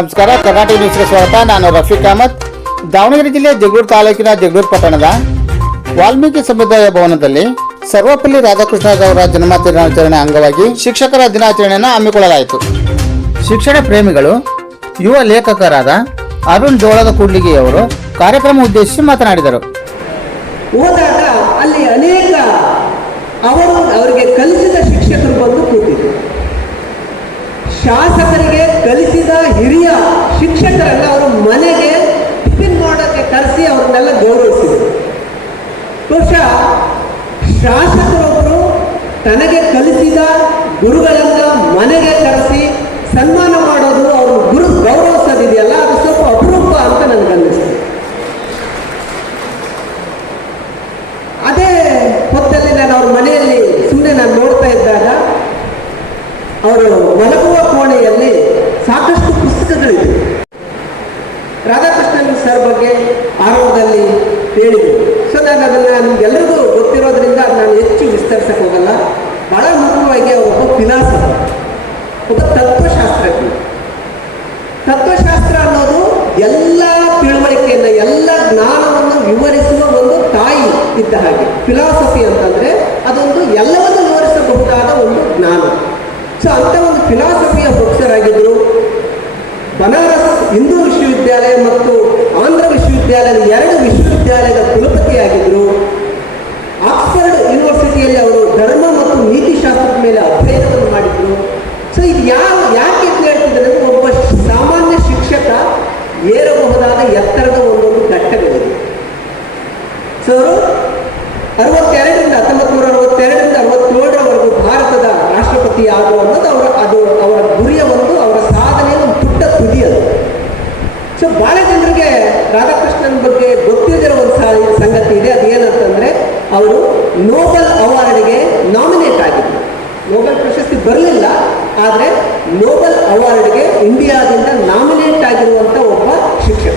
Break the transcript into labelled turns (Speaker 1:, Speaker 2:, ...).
Speaker 1: ನಮಸ್ಕಾರ, ಕರ್ನಾಟಕ ನ್ಯೂಸ್ಗೆ ಸ್ವಾಗತ. ನಾನು ರಫೀಕ್ ಅಹಮದ್. ದಾವಣಗೆರೆ ಜಿಲ್ಲೆಯ ಜಗಳೂರು ತಾಲೂಕಿನ ಜಗಳೂರು ಪಟ್ಟಣದ ವಾಲ್ಮೀಕಿ ಸಮುದಾಯ ಭವನದಲ್ಲಿ ಸರ್ವಪಲ್ಲಿ ರಾಧಾಕೃಷ್ಣ ಅವರ ಜನ್ಮ ದಿನಾಚರಣೆ ಅಂಗವಾಗಿ ಶಿಕ್ಷಕರ ದಿನಾಚರಣೆಯನ್ನು ಹಮ್ಮಿಕೊಳ್ಳಲಾಯಿತು. ಶಿಕ್ಷಣ ಪ್ರೇಮಿಗಳು, ಯುವ ಲೇಖಕರಾದ ಅರುಣ್ ಜೋಳದ ಕೂಡ್ಲಿಗೆಯವರು ಕಾರ್ಯಕ್ರಮ ಉದ್ದೇಶಿಸಿ ಮಾತನಾಡಿದರು.
Speaker 2: ಅಲ್ಲಿ ಅನೇಕ ಅವರು ಅವರಿಗೆ ಕಲಿಸಿದ ಶಿಕ್ಷಕರು ಬಂದು ಶಾಸಕರಿಗೆ ಕಲಿಸಿದ ಹಿರಿಯ ಶಿಕ್ಷಕರನ್ನ ಅವರು ಮನೆಗೆ ಟಿಫಿನ್ ಮಾಡೋಕ್ಕೆ ಕರೆಸಿ ಅವ್ರನ್ನೆಲ್ಲ ಗೌರವಿಸಿದರು. ಬಹುಶಃ ಶಾಸಕರೊಬ್ಬರು ತನಗೆ ಕಲಿಸಿದ ಗುರುಗಳನ್ನ ಮನೆಗೆ ಕರೆಸಿ ಸನ್ಮಾನ ಮಾಡೋದು ಅವರು ಗುರು ಗೌರವಿಸೋದಿದೆಯಲ್ಲ, ಅದು ಸ್ವಲ್ಪ ಅಪರೂಪ ಅಂತ ನನಗನ್ನಿಸ್ತು ಅದೇ ಹೊತ್ತಲ್ಲಿ ನಾನು ಅವ್ರ ಮನೆಯಲ್ಲಿ ಸುಮ್ಮನೆ ನಾನು ನೋಡ್ತಾ ರಾಧಾಕೃಷ್ಣನ್ ಸರ್ ಬಗ್ಗೆ ಆರಂಭದಲ್ಲಿ ಹೇಳಿದರು. ಸೊ, ನಾನು ಅದನ್ನು ನಿಮ್ಗೆಲ್ಲರಿಗೂ ಗೊತ್ತಿರೋದ್ರಿಂದ ನಾನು ಹೆಚ್ಚು ವಿಸ್ತರಿಸಕ್ಕೆ ಹೋಗಲ್ಲ. ಬಹಳ ಮುಖ್ಯವಾಗಿ ಒಬ್ಬ ಫಿಲಾಸಫರ್, ಒಬ್ಬ ತತ್ವಶಾಸ್ತ್ರಜ್ಞ. ತತ್ವಶಾಸ್ತ್ರ ಅನ್ನೋದು ಎಲ್ಲ ತಿಳುವಳಿಕೆಯನ್ನು, ಎಲ್ಲ ಜ್ಞಾನವನ್ನು ವಿವರಿಸುವ ಒಂದು ತಾಯಿ ಇದ್ದ ಹಾಗೆ. ಫಿಲಾಸಫಿ ಅಂತಂದ್ರೆ ಅದೊಂದು ಎಲ್ಲವನ್ನು ವಿವರಿಸಬಹುದಾದ ಒಂದು ಜ್ಞಾನ. ಸೊ, ಅಂತ ಒಂದು ಫಿಲಾಸಫಿಯ ಪ್ರೊಫೆಸರ್ ಬನಾರಸ್ ಹಿಂದೂ ವಿಶ್ವವಿದ್ಯಾಲಯ ಮತ್ತು ಆಂಧ್ರ ವಿಶ್ವವಿದ್ಯಾಲಯದ ಎರಡು ವಿಶ್ವವಿದ್ಯಾಲಯದ ಕುಲಪತಿಯಾಗಿದ್ದರು. ಆಕ್ಸ್ಫರ್ಡ್ ಯೂನಿವರ್ಸಿಟಿಯಲ್ಲಿ ಅವರು ಧರ್ಮ ಮತ್ತು ನೀತಿಶಾಸ್ತ್ರದ ಮೇಲೆ ಅಧ್ಯಯನವನ್ನು ಮಾಡಿದ್ರು ಸೊ ಇದು ಯಾವ ಯಾಕೆ ಅಂತ ಹೇಳ್ತಿದ್ದಾರೆ ಒಬ್ಬ ಸಾಮಾನ್ಯ ಶಿಕ್ಷಕ ಏರಬಹುದಾದ ಎತ್ತರದ ಒಂದೊಂದು ಘಟ್ಟಗಳಿದೆ. ಸೊ ಅವರು ಅರವತ್ತೆರಡರಿಂದ ಹತ್ತೊಂಬತ್ತು ನೂರ ಅರವತ್ತೆರಡರಿಂದ ಅರವತ್ತೇಳರವರೆಗೂ ಭಾರತದ ರಾಷ್ಟ್ರಪತಿ ಆಗುವ ಅನ್ನೋದು ಅವರು ಅದು ಸೊ ಬಾಳೆ ಜನರಿಗೆ ರಾಧಾಕೃಷ್ಣನ್ ಬಗ್ಗೆ ಗೊತ್ತಿರೋ ಒಂದು ಸಂಗತಿ ಇದೆ. ಅದು ಏನಂತಂದರೆ ಅವರು ನೋಬಲ್ ಅವಾರ್ಡ್ಗೆ ನಾಮಿನೇಟ್ ಆಗಿದ್ರು. ನೋಬೆಲ್ ಪ್ರಶಸ್ತಿ ಬರಲಿಲ್ಲ, ಆದರೆ ನೋಬೆಲ್ ಅವಾರ್ಡ್ಗೆ ಇಂಡಿಯಾದಿಂದ ನಾಮಿನೇಟ್ ಆಗಿರುವಂಥ ಒಬ್ಬ ಶಿಕ್ಷಕ